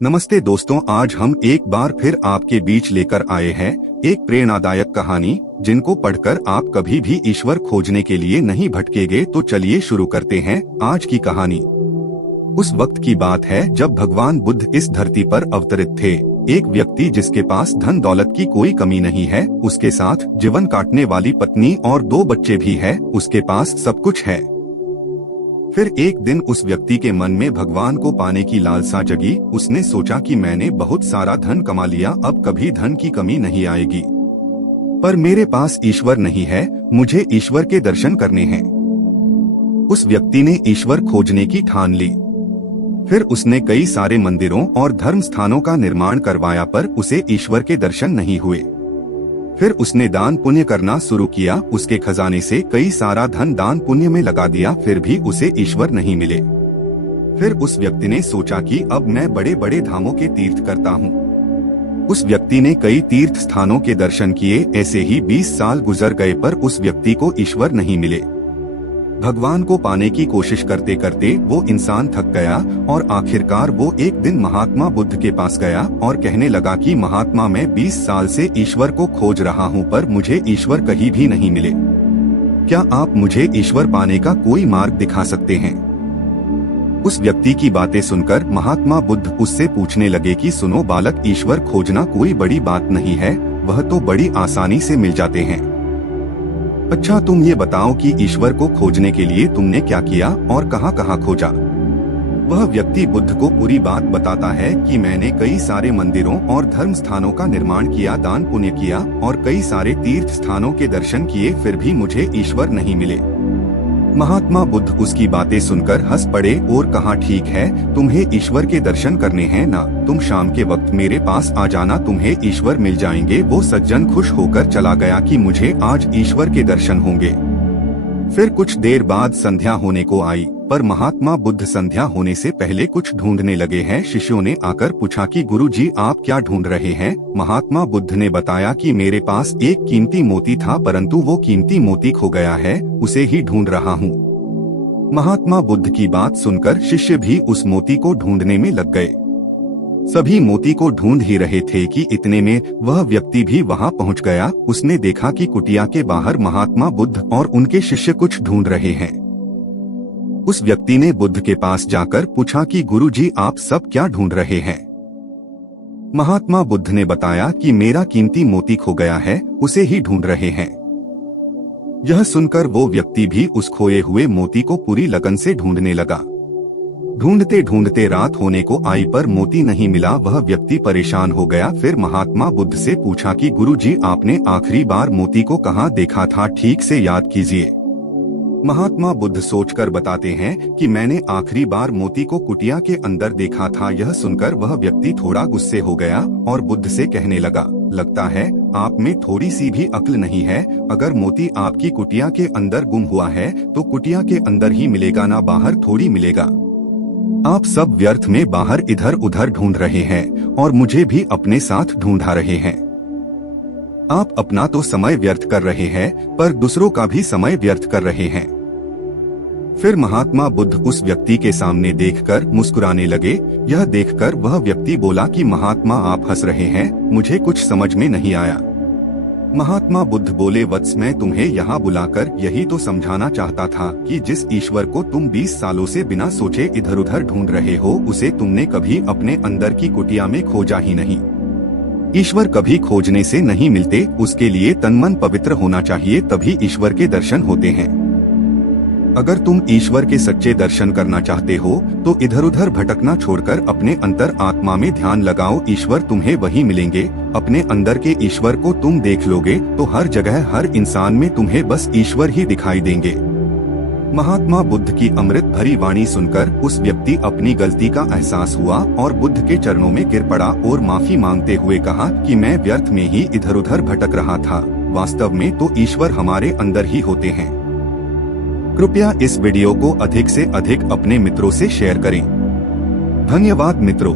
नमस्ते दोस्तों, आज हम एक बार फिर आपके बीच लेकर आए हैं एक प्रेरणादायक कहानी जिनको पढ़कर आप कभी भी ईश्वर खोजने के लिए नहीं भटकेंगे। तो चलिए शुरू करते हैं आज की कहानी। उस वक्त की बात है जब भगवान बुद्ध इस धरती पर अवतरित थे। एक व्यक्ति जिसके पास धन दौलत की कोई कमी नहीं है, उसके साथ जीवन काटने वाली पत्नी और 2 बच्चे भी है, उसके पास सब कुछ है। फिर एक दिन उस व्यक्ति के मन में भगवान को पाने की लालसा जगी। उसने सोचा कि मैंने बहुत सारा धन कमा लिया, अब कभी धन की कमी नहीं आएगी, पर मेरे पास ईश्वर नहीं है, मुझे ईश्वर के दर्शन करने हैं। उस व्यक्ति ने ईश्वर खोजने की ठान ली। फिर उसने कई सारे मंदिरों और धर्म स्थानों का निर्माण करवाया, पर उसे ईश्वर के दर्शन नहीं हुए। फिर उसने दान पुण्य करना शुरू किया, उसके खजाने से कई सारा धन दान पुण्य में लगा दिया, फिर भी उसे ईश्वर नहीं मिले। फिर उस व्यक्ति ने सोचा कि अब मैं बड़े बड़े धामों के तीर्थ करता हूँ। उस व्यक्ति ने कई तीर्थ स्थानों के दर्शन किए। ऐसे ही 20 साल गुजर गए, पर उस व्यक्ति को ईश्वर नहीं मिले। भगवान को पाने की कोशिश करते करते वो इंसान थक गया और आखिरकार वो एक दिन महात्मा बुद्ध के पास गया और कहने लगा कि महात्मा, मैं 20 साल से ईश्वर को खोज रहा हूँ, पर मुझे ईश्वर कहीं भी नहीं मिले। क्या आप मुझे ईश्वर पाने का कोई मार्ग दिखा सकते हैं? उस व्यक्ति की बातें सुनकर महात्मा बुद्ध उससे पूछने लगे कि सुनो बालक, ईश्वर खोजना कोई बड़ी बात नहीं है, वह तो बड़ी आसानी से मिल जाते हैं। अच्छा, तुम ये बताओ कि ईश्वर को खोजने के लिए तुमने क्या किया और कहाँ कहाँ खोजा? वह व्यक्ति बुद्ध को पूरी बात बताता है कि मैंने कई सारे मंदिरों और धर्म स्थानों का निर्माण किया, दान पुण्य किया और कई सारे तीर्थ स्थानों के दर्शन किए, फिर भी मुझे ईश्वर नहीं मिले। महात्मा बुद्ध उसकी बातें सुनकर हंस पड़े और कहा, ठीक है, तुम्हें ईश्वर के दर्शन करने हैं ना, तुम शाम के वक्त मेरे पास आ जाना, तुम्हें ईश्वर मिल जाएंगे। वो सज्जन खुश होकर चला गया कि मुझे आज ईश्वर के दर्शन होंगे। फिर कुछ देर बाद संध्या होने को आई, पर महात्मा बुद्ध संध्या होने से पहले कुछ ढूंढने लगे हैं। शिष्यों ने आकर पूछा कि गुरुजी, आप क्या ढूंढ रहे हैं? महात्मा बुद्ध ने बताया कि मेरे पास एक कीमती मोती था, परंतु वो कीमती मोती खो गया है, उसे ही ढूंढ रहा हूँ। महात्मा बुद्ध की बात सुनकर शिष्य भी उस मोती को ढूंढने में लग गए। सभी मोती को ढूंढ ही रहे थे कि इतने में वह व्यक्ति भी वहां पहुंच गया। उसने देखा कि कुटिया के बाहर महात्मा बुद्ध और उनके शिष्य कुछ ढूंढ रहे हैं। उस व्यक्ति ने बुद्ध के पास जाकर पूछा कि गुरुजी, आप सब क्या ढूंढ रहे हैं? महात्मा बुद्ध ने बताया कि मेरा कीमती मोती खो गया है, उसे ही ढूंढ रहे हैं। यह सुनकर वो व्यक्ति भी उस खोए हुए मोती को पूरी लगन से ढूंढने लगा। ढूंढते ढूंढते रात होने को आई, पर मोती नहीं मिला। वह व्यक्ति परेशान हो गया। फिर महात्मा बुद्ध से पूछा कि गुरुजी, आपने आखिरी बार मोती को कहाँ देखा था? ठीक से याद कीजिए। महात्मा बुद्ध सोचकर बताते हैं कि मैंने आखिरी बार मोती को कुटिया के अंदर देखा था। यह सुनकर वह व्यक्ति थोड़ा गुस्से हो गया और बुद्ध से कहने लगा, लगता है आप में थोड़ी सी भी अक्ल नहीं है। अगर मोती आपकी कुटिया के अंदर गुम हुआ है तो कुटिया के अंदर ही मिलेगा ना, बाहर थोड़ी मिलेगा। आप सब व्यर्थ में बाहर इधर उधर ढूंढ रहे हैं और मुझे भी अपने साथ ढूंढा रहे हैं। आप अपना तो समय व्यर्थ कर रहे हैं, पर दूसरों का भी समय व्यर्थ कर रहे हैं। फिर महात्मा बुद्ध उस व्यक्ति के सामने देखकर मुस्कुराने लगे। यह देखकर वह व्यक्ति बोला कि महात्मा, आप हंस रहे हैं, मुझे कुछ समझ में नहीं आया। महात्मा बुद्ध बोले, वत्स, मैं तुम्हें यहाँ बुलाकर यही तो समझाना चाहता था कि जिस ईश्वर को तुम 20 सालों से बिना सोचे इधर उधर ढूंढ रहे हो, उसे तुमने कभी अपने अंदर की कुटिया में खोजा ही नहीं। ईश्वर कभी खोजने से नहीं मिलते, उसके लिए तन मन पवित्र होना चाहिए, तभी ईश्वर के दर्शन होते हैं। अगर तुम ईश्वर के सच्चे दर्शन करना चाहते हो तो इधर उधर भटकना छोड़कर अपने अंतर आत्मा में ध्यान लगाओ, ईश्वर तुम्हें वहीं मिलेंगे। अपने अंदर के ईश्वर को तुम देख लोगे तो हर जगह हर इंसान में तुम्हें बस ईश्वर ही दिखाई देंगे। महात्मा बुद्ध की अमृत भरी वाणी सुनकर उस व्यक्ति अपनी गलती का एहसास हुआ और बुद्ध के चरणों में गिर पड़ा और माफी मांगते हुए कहा कि मैं व्यर्थ में ही इधर उधर भटक रहा था, वास्तव में तो ईश्वर हमारे अंदर ही होते हैं। कृपया इस वीडियो को अधिक से अधिक अपने मित्रों से शेयर करें। धन्यवाद मित्रों।